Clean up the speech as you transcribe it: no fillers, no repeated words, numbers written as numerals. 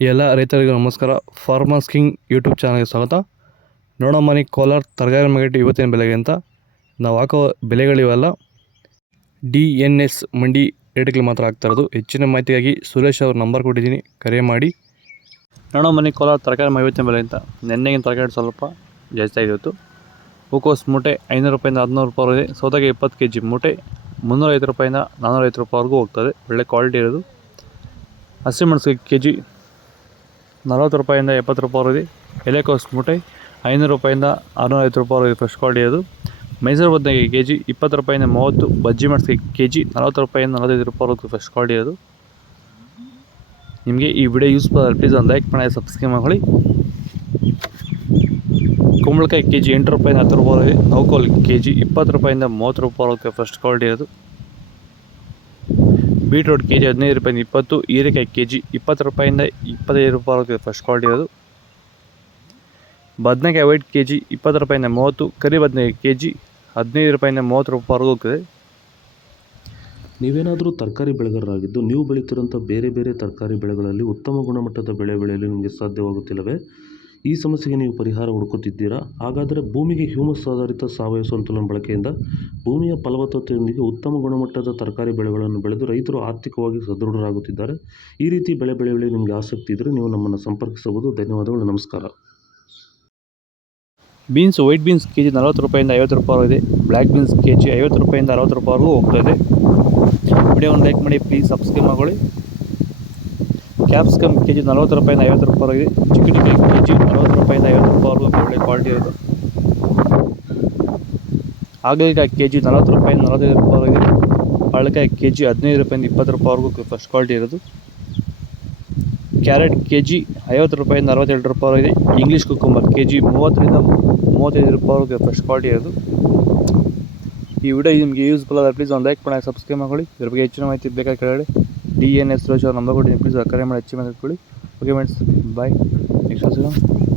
ಎಲ್ಲ ರೈತರಿಗೂ ನಮಸ್ಕಾರ. ಫಾರ್ಮರ್ಸ್ ಕಿಂಗ್ ಯೂಟ್ಯೂಬ್ ಚಾನಲ್ಗೆ ಸ್ವಾಗತ. ನೋಡೋ ಮನೆ ಕೋಲಾರ ತರಕಾರಿ ಮಾರ್ಕೆಟ್ ಇವತ್ತಿನ ಬೆಲೆಗೆ ಅಂತ ನಾವು ಹಾಕೋ ಬೆಲೆಗಳಿವೆಲ್ಲ DNS ಮಂಡಿ ರೇಟ್ಗಳು ಮಾತ್ರ ಆಗ್ತಾ ಇರೋದು. ಹೆಚ್ಚಿನ ಮಾಹಿತಿಗಾಗಿ ಸುರೇಶ್ ಅವ್ರ ನಂಬರ್ ಕೊಟ್ಟಿದ್ದೀನಿ, ಕರೆ ಮಾಡಿ. ನೋಡೋ ಮನೆ ಕೋಲಾರ ತರಕಾರಿ ಇವತ್ತಿನ ಬೆಲೆ ಅಂತ ನೆನ್ನೆಗಿನ ತರಕಾರಿ ಸ್ವಲ್ಪ ಜಾಸ್ತಿ ಆಗಿತ್ತು. ಹೂಕೋಸು ಮೂಟೆ 500 ರೂಪಾಯಿಂದ 1600 ರೂಪಾಯಿ ಇದೆ. ಸೌತೆಕಾಯಿ 20 kg ಮೂಟೆ 350 ರೂಪಾಯಿಂದ 450 ರೂಪಾಯಿವರೆಗೂ ಹೋಗ್ತದೆ. ಒಳ್ಳೆ ಕ್ವಾಲಿಟಿ ಇರೋದು. ಹಸಿಮೆಣಸಿಗೆ kg 40 ರೂಪಾಯಿಂದ 70 ರೂಪಾಯಿವರೆಗೆ. ಎಲೆಕೋಸು ಮೂಟೆ 500 ರೂಪಾಯಿಂದ 650 ರೂಪಾಯಿವರೆಗೆ ಫ್ರೆಶ್ ಕ್ವಾಲಿಟಿ ಇರೋದು. ಮೈಸೂರು ಬದನೆಕಾಯಿ kg 20 ರೂಪಾಯಿಂದ 30. ಬಜ್ಜಿ ಮೆಣಸಿಗೆ kg 40 ರೂಪಾಯಿಂದ 45 ರೂಪಾಯಿವರೆಗೂ ಫ್ರೆಶ್ ಕ್ವಾಲಿಟಿ ಇರೋದು. ನಿಮಗೆ ಈ ವಿಡಿಯೋ ಯೂಸ್ಫುಲ್ ಆದರೆ ಪ್ಲೀಸ್ ಒಂದು ಲೈಕ್ ಮಾಡಿ, ಸಬ್ಸ್ಕ್ರೈಬ್ ಮಾಡಿ. ಕುಂಬಳಕಾಯಿ kg 8 ರೂಪಾಯಿಂದ 10 ರೂಪಾಯಿವರೆಗೆ. ನೌಕೋಲ್ kg 20 ರೂಪಾಯಿಂದ 30 ರೂಪಾಯಿವರೆಗೆ ಫಸ್ಟ್ ಕ್ವಾಲಿಟಿ ಇರೋದು. ಬೀಟ್ರೂಟ್ kg 15 ರೂಪಾಯಿಂದ 20. ಹೀರೆಕಾಯಿ kg 20 ರೂಪಾಯಿಂದ 25 ರೂಪಾಯಿವರೆಗೆ ಫಸ್ಟ್ ಕ್ವಾಲಿಟಿ ಇರೋದು. ಬದನೆಕಾಯಿ ವೈಟ್ kg 20 ರೂಪಾಯಿಂದ 30. ಕರಿ ಬದನೆಕಾಯಿ kg 15 ರೂಪಾಯಿಂದ 30 ರೂಪಾಯಿವರೆಗೂ ಹೋಗ್ತದೆ. ನೀವೇನಾದರೂ ತರಕಾರಿ ಬೆಳೆಗಾರರಾಗಿದ್ದು ನೀವು ಬೆಳೀತಿರೋಂಥ ಬೇರೆ ಬೇರೆ ತರಕಾರಿ ಬೆಳೆಗಳಲ್ಲಿ ಉತ್ತಮ ಗುಣಮಟ್ಟದ ಬೆಳೆ ಬೆಳೆಯಲು ನಿಮಗೆ ಸಾಧ್ಯವಾಗುತ್ತಿಲ್ಲವೇ? ಈ ಸಮಸ್ಯೆಗೆ ನೀವು ಪರಿಹಾರ ಹುಡುಕುತ್ತಿದ್ದೀರಾ? ಹಾಗಾದರೆ ಭೂಮಿಗೆ ಹ್ಯೂಮಸ್ ಆಧಾರಿತ ಸಾವಯವ ಸಂತುಲನ ಬಳಕೆಯಿಂದ ಭೂಮಿಯ ಫಲವತ್ತತೆಯೊಂದಿಗೆ ಉತ್ತಮ ಗುಣಮಟ್ಟದ ತರಕಾರಿ ಬೆಳೆಗಳನ್ನು ಬೆಳೆದು ರೈತರು ಆರ್ಥಿಕವಾಗಿ ಸದೃಢರಾಗುತ್ತಿದ್ದಾರೆ. ಈ ರೀತಿ ಬೆಳೆ ಬೆಳೆಯಲು ನಿಮಗೆ ಆಸಕ್ತಿ ಇದ್ದರೆ ನೀವು ನಮ್ಮನ್ನು ಸಂಪರ್ಕಿಸಬಹುದು. ಧನ್ಯವಾದಗಳು, ನಮಸ್ಕಾರ. ಬೀನ್ಸ್ ವೈಟ್ ಬೀನ್ಸ್ kg 40 ರೂಪಾಯಿಂದ 50 ರೂಪಾಯಿವರೆಗೆ. ಬ್ಲ್ಯಾಕ್ ಬೀನ್ಸ್ kg 50 ರೂಪಾಯಿಂದ 60 ರೂಪಾಯಿವರೆಗೂ ಹೋಗ್ತಾಯಿದೆ. ವಿಡಿಯೋವನ್ನು ಲೈಕ್ ಮಾಡಿ, ಪ್ಲೀಸ್ ಸಬ್ಸ್ಕ್ರೈಬ್ ಮಾಡಿ. ಕ್ಯಾಪ್ಸಿಕಮ್ kg 40 ರೂಪಾಯಿಂದ 50 ರೂಪಾಯಿವರೆಗೆ. ಚಿಕ್ಕಡಿಕಾಯಿ kg 40 ರೂಪಾಯಿಂದ 50 ರೂಪಾಯಿವರೆಗೂ ಒಳ್ಳೆ ಕ್ವಾಲಿಟಿ ಇರೋದು. ಹಾಗಲಕಾಯಿ kg 40 ರೂಪಾಯಿಂದ 45 ರೂಪಾಯಿವರೆಗೆ. ಬಾಳೆಕಾಯಿ kg 15 ರೂಪಾಯಿಂದ 20 ರೂಪಾಯಿವರೆಗೂ ಫಸ್ಟ್ ಕ್ವಾಲಿಟಿ ಇರೋದು. ಕ್ಯಾರೆಟ್ kg 50 ರೂಪಾಯಿಂದ 62 ರೂಪಾಯಿವರೆಗೆ. ಇಂಗ್ಲೀಷ್ ಕುಕುಂಬರ್ kg 30 ರಿಂದ 35 ರೂಪಾಯಿವರೆಗೆ ಫಸ್ಟ್ ಕ್ವಾಲಿಟಿ ಇರೋದು. ಈ ವಿಡಿಯೋ ನಿಮಗೆ ಯೂಸ್ಫುಲ್ ಆದರೆ ಪ್ಲೀಸ್ ಒಂದು ಲೈಕ್ ಮಾಡಿ, ಸಬ್ಸ್ಕ್ರೈಬ್ ಮಾಡಿ. ಇದ್ರ ಬಗ್ಗೆ ಹೆಚ್ಚಿನ ಮಾಹಿತಿ ಬೇಕಾದ ಕೆಳಗಡೆ DNS ಸುರೇಶ್ ಅವ್ರ ನಂಬರ್ ಕೊಟ್ಟಿದ್ದೀನಿ, ಪ್ಲೀಸ್ ಕರೆ ಮಾಡಿ ಹೆಚ್ಚಿನ ಮಾಹಿತಿ ಕೊಡಿ. ಓಕೆ ಫ್ರೆಂಡ್ಸ್, ಬಾಯ್. ನೆಕ್ಸ್ಟ್